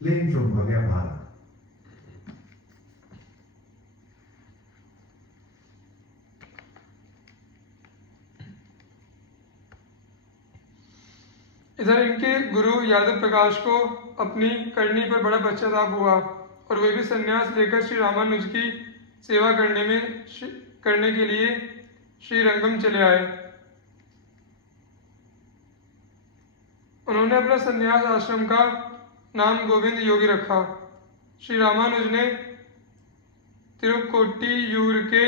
fleeing from Bhavyabhara. इधर इनके गुरु यादव प्रकाश को अपनी करनी पर बड़ा पश्चाताप हुआ और वे भी संन्यास लेकर श्री रामानुज की सेवा करने के लिए श्रीरंगम चले आए। उन्होंने अपना संन्यास आश्रम का नाम गोविंद योगी रखा। श्री रामानुज ने तिरुकोट्टियूर के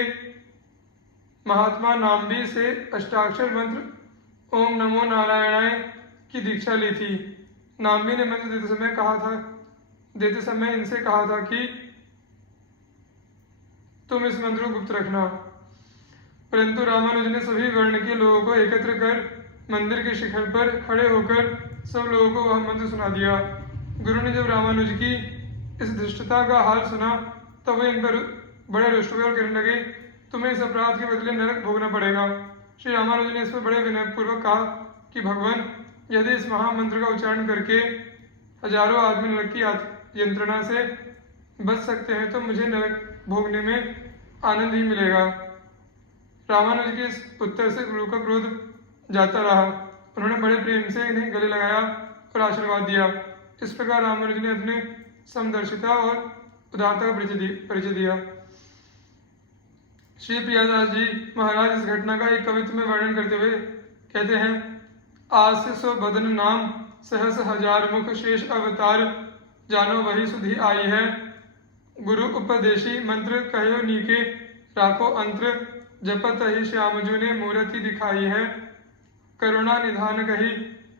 महात्मा नाम्बी से अष्टाक्षर मंत्र ओम नमो नारायणाय की दीक्षा ली थी। नाम्बी ने मंत्र देते समय इनसे कहा था कि तुम इस मंत्र को गुप्त रखना, परंतु रामानुज ने सभी वर्ण के लोगों को एकत्र कर मंदिर के शिखर पर खड़े होकर सब लोगों को वह मंत्र सुना दिया। गुरु ने जब रामानुज की इस धृष्टता का हाल सुना तब वे इन पर बड़े रुष्टव्यवहार करने लगे। तुम्हें इस अपराध के बदले नरक भोगना पड़ेगा। श्री रामानुज ने इस पर बड़े विनयपूर्वक कहा कि भगवान, यदि इस महामंत्र का उच्चारण करके हजारों आदमी नरक की यंत्रणा से बच सकते हैं तो मुझे नरक भोगने में आनंद ही मिलेगा। रामानुज के इस उत्तर से गुरु का क्रोध जाता रहा। उन्होंने बड़े प्रेम से इन्हें गले लगाया और आशीर्वाद दिया। इस प्रकार रामानुज ने अपने समदर्शिता और उदारता का परिचय दिया। श्री प्रियादास जी महाराज इस घटना का एक कवित्व में वर्णन करते हुए कहते हैं, आज से सो बदन नाम सहस हजार मुख शेष अवतार जानो वही सुधि आई है। गुरु उपदेशी मंत्र कहो नीके राखो अंतर जपत ही श्यामजू ने मूर्ति दिखाई है। करुणा निधान कही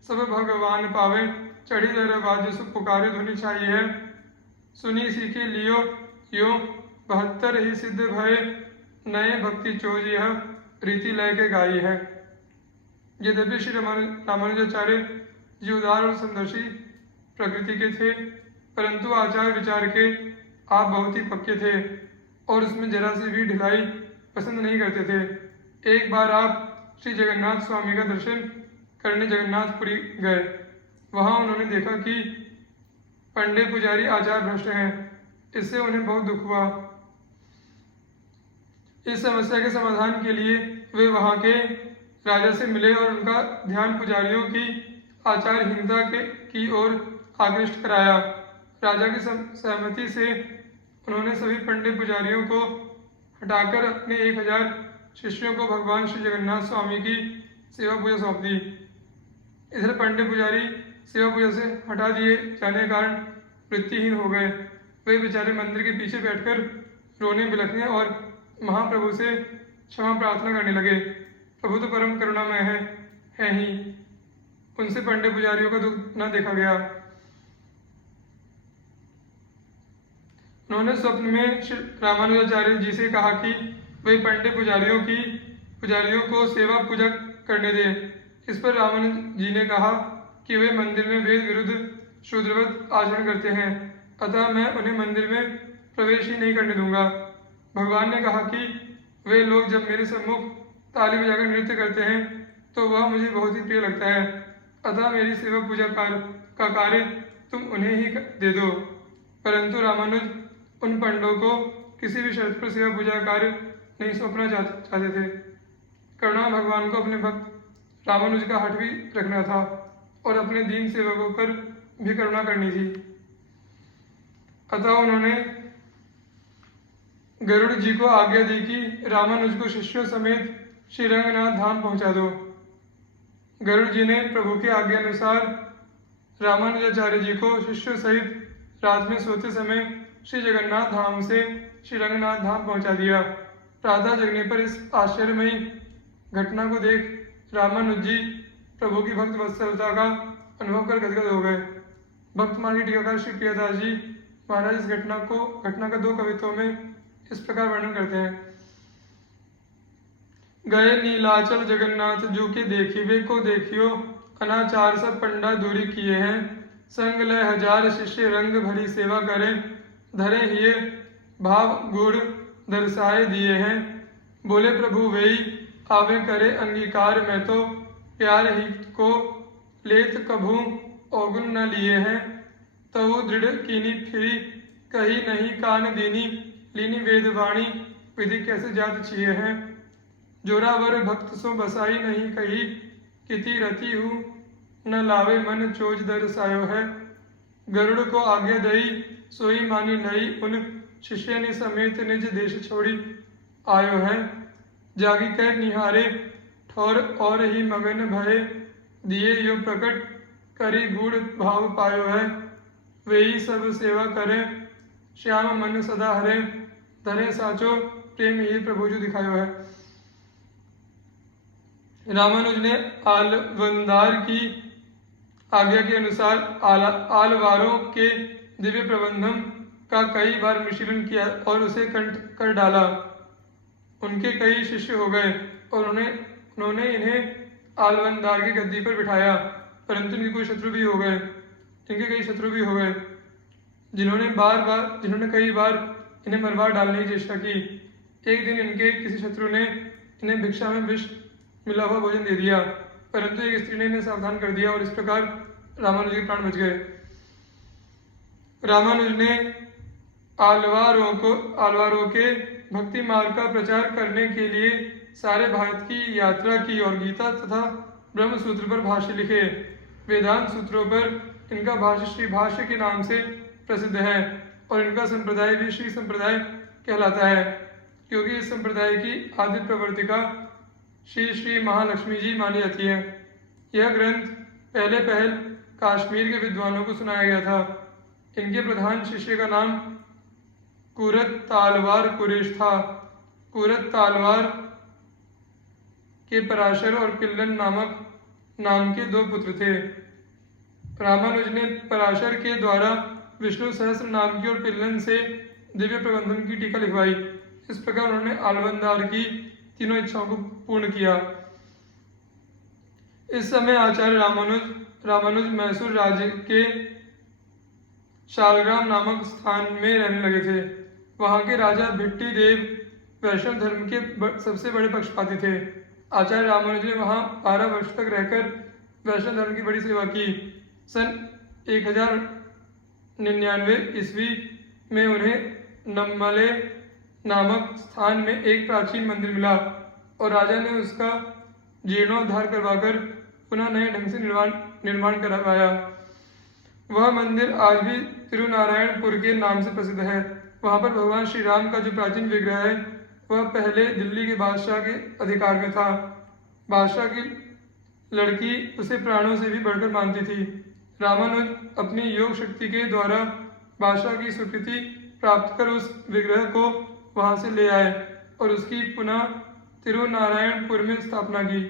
सब भगवान पावे चढ़ी दरवाजे सु पुकारे धुनि छाई है। सुनी सीखे लियो यो 72 ही सिद्ध भय नए भक्ति चोज यह रीति लय के गाई है। यद्यपि श्री रामानुजाचार्य जी उदार और समदर्शी प्रकृति के थे, परंतु आचार विचार के आप बहुत ही पक्के थे और उसमें जरा सी भी ढिलाई पसंद नहीं करते थे। एक बार आप श्री जगन्नाथ स्वामी का दर्शन करने जगन्नाथपुरी गए। वहां उन्होंने देखा कि पंडे पुजारी आचार भ्रष्ट हैं। इससे उन्हें बहुत दुख हुआ। इस समस्या के समाधान के लिए वे वहां के राजा से मिले और उनका ध्यान पुजारियों की आचारहीनता की ओर आकृष्ट कराया। राजा की सहमति से उन्होंने सभी पंडित पुजारियों को हटाकर अपने 1000 शिष्यों को भगवान श्री जगन्नाथ स्वामी की सेवा पूजा सौंप दी। इधर पंडित पुजारी सेवा पूजा से हटा दिए जाने के कारण वृत्तिहीन हो गए। वे बेचारे मंदिर के पीछे बैठकर रोने बिलखने और महाप्रभु से क्षमा प्रार्थना करने लगे। प्रभु तो परम करुणामय है ही, उनसे पंडित पुजारियों का दुख न देखा गया। उन्होंने स्वप्न में श्री रामानुजाचार्य जी से कहा कि वे पंडित पुजारियों को सेवा पूजा करने दें। इस पर रामानुज जी ने कहा कि वे मंदिर में वेद विरुद्ध शूद्रवत आचरण करते हैं, अतः मैं उन्हें मंदिर में प्रवेश ही नहीं करने दूंगा। भगवान ने कहा कि वे लोग जब मेरे सम्मुख ताली बजाकर नृत्य करते हैं तो वह मुझे बहुत ही प्रिय लगता है, अतः मेरी सेवा पूजा का कार्य तुम उन्हें ही दे दो। परंतु रामानुज उन पंडों को किसी भी शर्त पर सेवा पूजा कार्य नहीं सौंपना चाहते थे। करुणा भगवान को अपने भक्त रामानुज का हठ भी रखना था और अपने दीन सेवकों पर भी करुणा करनी थी। अतः उन्होंने गरुड़ जी को आज्ञा दी कि रामानुज को शिष्यों समेत श्री रंगनाथ धाम पहुंचा दो। गरुड़ जी ने प्रभु की आज्ञा अनुसार रामानुजाचार्य जी को शिष्यों सहित रात में सोते समय श्री जगन्नाथ धाम से श्री रंगनाथ धाम पहुंचा दिया। प्रातः जगने पर इस आश्चर्यमयी घटना को देख रामानुज जी प्रभु की भक्त वत्सलता का अनुभव कर गदगद हो गए। भक्त मार्गी टीकाकार श्री प्रियदास जी महाराज इस घटना का 2 कवित्वों में इस प्रकार वर्णन करते हैं। गए नीलाचल जगन्नाथ जू के देखिवे को देखियो अनाचार सब पंडा दूरी किए हैं। संग लय 1000 शिष्य रंग भरी सेवा करें धरे हिये भाव गुण दर्शाए दिए हैं। बोले प्रभु वेई आवे करे अंगीकार मैं तो प्यार ही को लेत कभू अवगुण न लिए हैं। तऊ दृढ़ कीनी फिरी कही नहीं कान दीनी लीनी वेदवाणी विधि कैसे जात छिए हैं। जोरावर भक्त सो बसाई नहीं कही किति रति हूँ न लावे मन चोज दरसायो है। गरुड़ को आज्ञा दई सोई मानी नई उन शिष्य ने समेत निज देश छोड़ी आयो है। जागी कर निहारे ठौर और ही मगन भये दिए यो प्रकट करी गूढ़ भाव पायो है। वे ही सब सेवा करे श्याम मन सदा हरे धरे साचो प्रेम ही प्रभु जो दिखायो है। रामानुज ने आलवंदार की आज्ञा के अनुसार आलवारों के दिव्य प्रबंधम का कई बार मिश्रण किया और उसे कंठ कर डाला। उनके कई शिष्य हो गए और उन्होंने इन्हें आलवंदार की गद्दी पर बिठाया, परंतु इनके शत्रु भी हो गए जिन्होंने कई बार इन्हें मरवा डालने की चेष्टा की। एक दिन इनके किसी शत्रु ने इन्हें भिक्षा में विष मिला हुआ भोजन दे दिया, परंतु एक स्त्री ने इन्हें सावधान कर दिया और इस प्रकार रामानुज के प्राण बच गए। रामानुज ने आलवारों के भक्ति मार्ग का प्रचार करने के लिए सारे भारत की यात्रा की और गीता तथा ब्रह्म सूत्र पर भाष्य लिखे। वेदांत सूत्रों पर इनका भाष्य श्री भाष्य के नाम से प्रसिद्ध है और इनका संप्रदाय भी श्री संप्रदाय कहलाता है, क्योंकि इस संप्रदाय की आदि प्रवर्तिका श्री महालक्ष्मी जी मानी जाती है। यह ग्रंथ पहल काश्मीर के विद्वानों को सुनाया गया था। इनके प्रधान शिष्य का नाम कुरत तालवार कुरेश था। कुरत तालवार के पराशर और पिल्लन नाम के दो पुत्र थे। रामानुज ने पराशर के द्वारा विष्णु सहस्त्र नाम की और पिल्लन से दिव्य प्रबंधन की टीका लिखवाई। इस प्रकार उन्होंने आलवंदार की तीनों इच्छाओं को पूर्ण किया। इस समय आचार्य रामानुज मैसूर राज्य के शालग्राम नामक स्थान में रहने लगे थे। वहां के राजा भिट्टी देव वैष्णव धर्म के सबसे बड़े पक्षपाती थे। आचार्य रामानुज ने वहां 12 वर्ष तक रहकर वैष्णव धर्म की बड़ी सेवा की। सन 1099 ईस्वी में उन्हें नम्मले नामक स्थान में एक प्राचीन मंदिर मिला और राजा ने उसका जीर्णोद्धार करवाकर पुनः नए ढंग से निर्माण करवाया। वह मंदिर आज भी तिरुनारायणपुर के नाम से प्रसिद्ध है। वहां पर भगवान श्री राम का जो प्राचीन विग्रह है वह पहले दिल्ली के बादशाह के अधिकार में था। बादशाह की लड़की उसे प्राणों से भी बढ़कर मानती थी। रामानुज अपनी योग शक्ति के द्वारा बादशाह की स्वीकृति प्राप्त कर उस विग्रह को वहां से ले आए और उसकी पुनः तिरुनारायणपुर में स्थापना की।